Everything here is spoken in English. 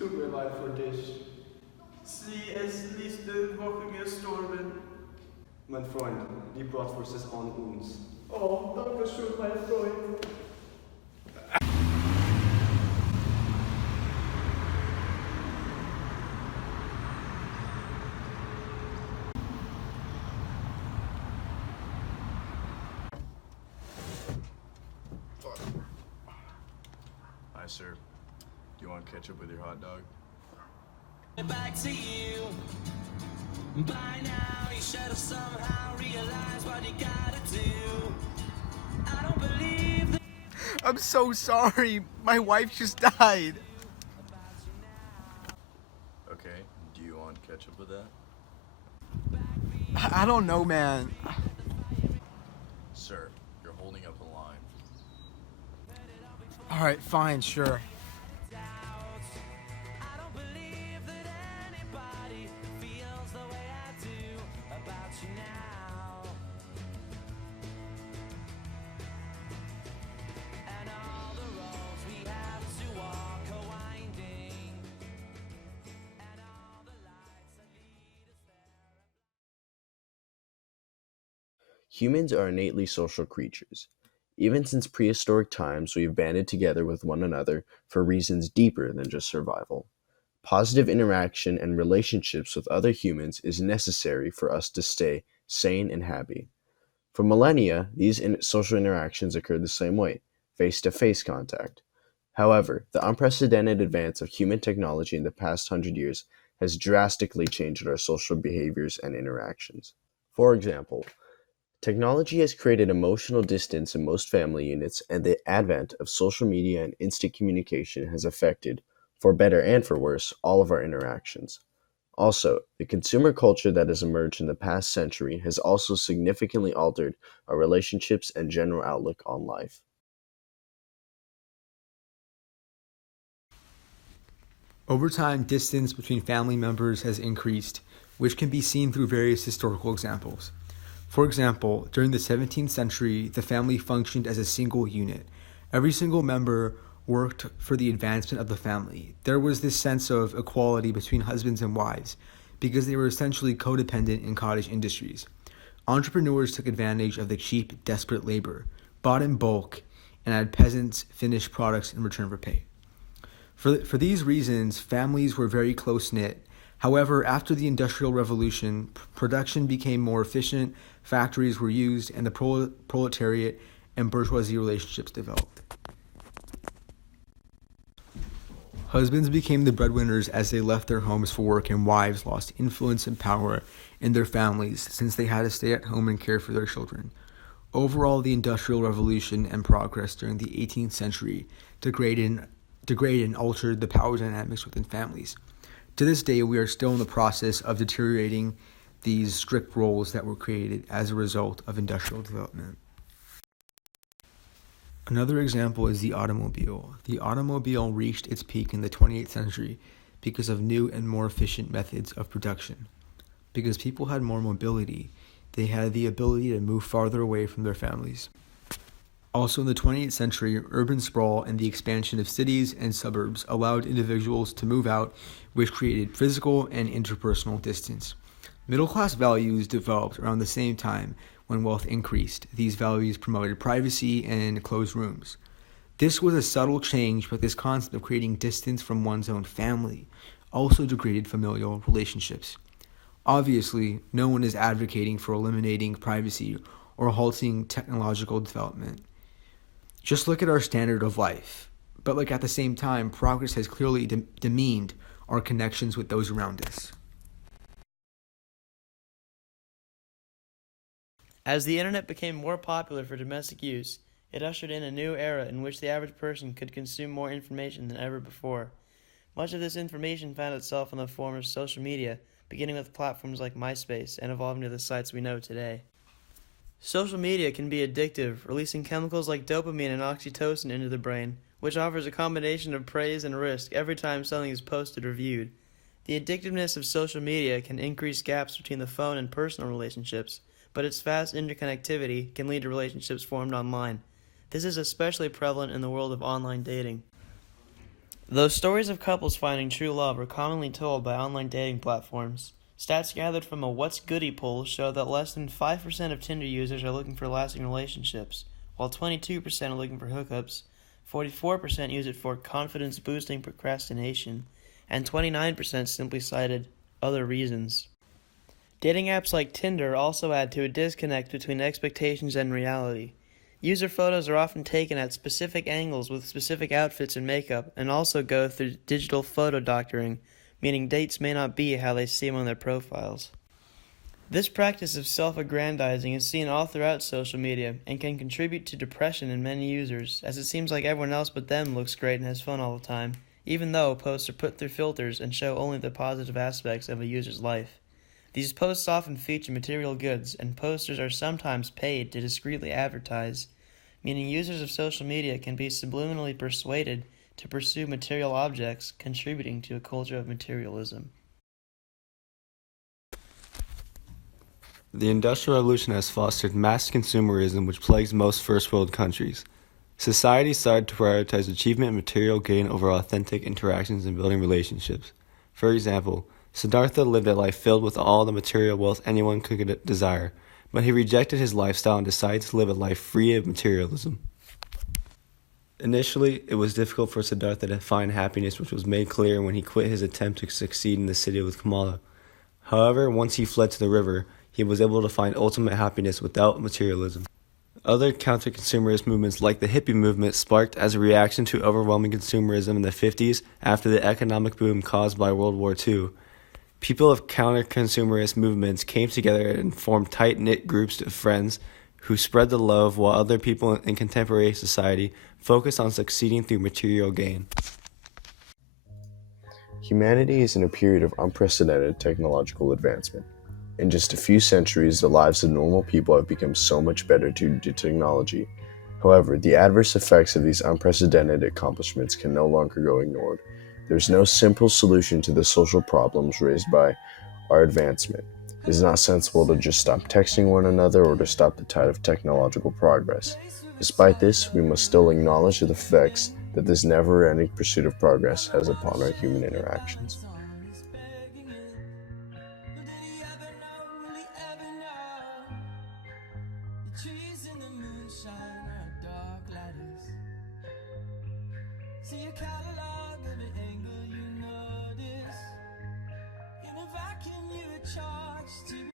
Tut mir leid für dich. Sie ist nächste Woche gestorben. Mein Freund, die Bratwurst ist an uns. Oh, danke schön, mein Freund. Hi, sir. Do you want ketchup with your hot dog? Back to you. By now, you should have somehow realized what you gotta do. I don't believe that. I'm so sorry. My wife just died. Okay. Do you want ketchup with that? I don't know, man. Sir, you're holding up the line. All right, fine, sure. I don't believe that anybody feels the way I do about you now. And all the roads we have to walk are winding. And all the lights that lead us there. Humans are innately social creatures. Even since prehistoric times, we've banded together with one another for reasons deeper than just survival. Positive interaction and relationships with other humans is necessary for us to stay sane and happy. For millennia, these social interactions occurred the same way, face to face contact. However, the unprecedented advance of human technology in the past 100 years has drastically changed our social behaviors and interactions. For example, technology has created emotional distance in most family units, and the advent of social media and instant communication has affected, for better and for worse, all of our interactions. Also, the consumer culture that has emerged in the past century has also significantly altered our relationships and general outlook on life. Over time, distance between family members has increased, which can be seen through various historical examples. For example, during the 17th century, the family functioned as a single unit. Every single member worked for the advancement of the family. There was this sense of equality between husbands and wives because they were essentially codependent in cottage industries. Entrepreneurs took advantage of the cheap, desperate labor, bought in bulk, and had peasants finish products in return for pay. For these reasons, families were very close-knit. However, after the Industrial Revolution, production became more efficient, factories were used, and the proletariat and bourgeoisie relationships developed. Husbands became the breadwinners as they left their homes for work, and wives lost influence and power in their families since they had to stay at home and care for their children. Overall, the Industrial Revolution and progress during the 18th century degraded and altered the power dynamics within families. To this day, we are still in the process of deteriorating these strict roles that were created as a result of industrial development. Another example is the automobile. The automobile reached its peak in the 28th century because of new and more efficient methods of production. Because people had more mobility, they had the ability to move farther away from their families. Also in the 20th century, urban sprawl and the expansion of cities and suburbs allowed individuals to move out, which created physical and interpersonal distance. Middle-class values developed around the same time when wealth increased. These values promoted privacy and closed rooms. This was a subtle change, but this concept of creating distance from one's own family also degraded familial relationships. Obviously, no one is advocating for eliminating privacy or halting technological development. Just look at our standard of life. But at the same time, progress has clearly demeaned our connections with those around us. As the internet became more popular for domestic use, it ushered in a new era in which the average person could consume more information than ever before. Much of this information found itself in the form of social media, beginning with platforms like MySpace and evolving to the sites we know today. Social media can be addictive, releasing chemicals like dopamine and oxytocin into the brain, which offers a combination of praise and risk every time something is posted or viewed. The addictiveness of social media can increase gaps between the phone and personal relationships, but its fast interconnectivity can lead to relationships formed online. This is especially prevalent in the world of online dating. Though stories of couples finding true love are commonly told by online dating platforms, stats gathered from a What's Goody poll show that less than 5% of Tinder users are looking for lasting relationships, while 22% are looking for hookups, 44% use it for confidence-boosting procrastination, and 29% simply cited other reasons. Dating apps like Tinder also add to a disconnect between expectations and reality. User photos are often taken at specific angles with specific outfits and makeup, and also go through digital photo doctoring, meaning dates may not be how they seem on their profiles. This practice of self-aggrandizing is seen all throughout social media and can contribute to depression in many users, as it seems like everyone else but them looks great and has fun all the time, even though posts are put through filters and show only the positive aspects of a user's life. These posts often feature material goods, and posters are sometimes paid to discreetly advertise, meaning users of social media can be subliminally persuaded to pursue material objects, contributing to a culture of materialism. The Industrial Revolution has fostered mass consumerism, which plagues most first world countries. Society started to prioritize achievement and material gain over authentic interactions and building relationships. For example, Siddhartha lived a life filled with all the material wealth anyone could desire, but he rejected his lifestyle and decided to live a life free of materialism. Initially, it was difficult for Siddhartha to find happiness, which was made clear when he quit his attempt to succeed in the city with Kamala. However, once he fled to the river, he was able to find ultimate happiness without materialism. Other counter-consumerist movements like the hippie movement sparked as a reaction to overwhelming consumerism in the 50s after the economic boom caused by World War II. People of counter-consumerist movements came together and formed tight-knit groups of friends who spread the love while other people in contemporary society focused on succeeding through material gain. Humanity is in a period of unprecedented technological advancement. In just a few centuries, the lives of normal people have become so much better due to technology. However, the adverse effects of these unprecedented accomplishments can no longer go ignored. There is no simple solution to the social problems raised by our advancement. It is not sensible to just stop texting one another or to stop the tide of technological progress. Despite this, we must still acknowledge the effects that this never-ending pursuit of progress has upon our human interactions. See a catalog of the angle you notice. In a vacuum you were charged to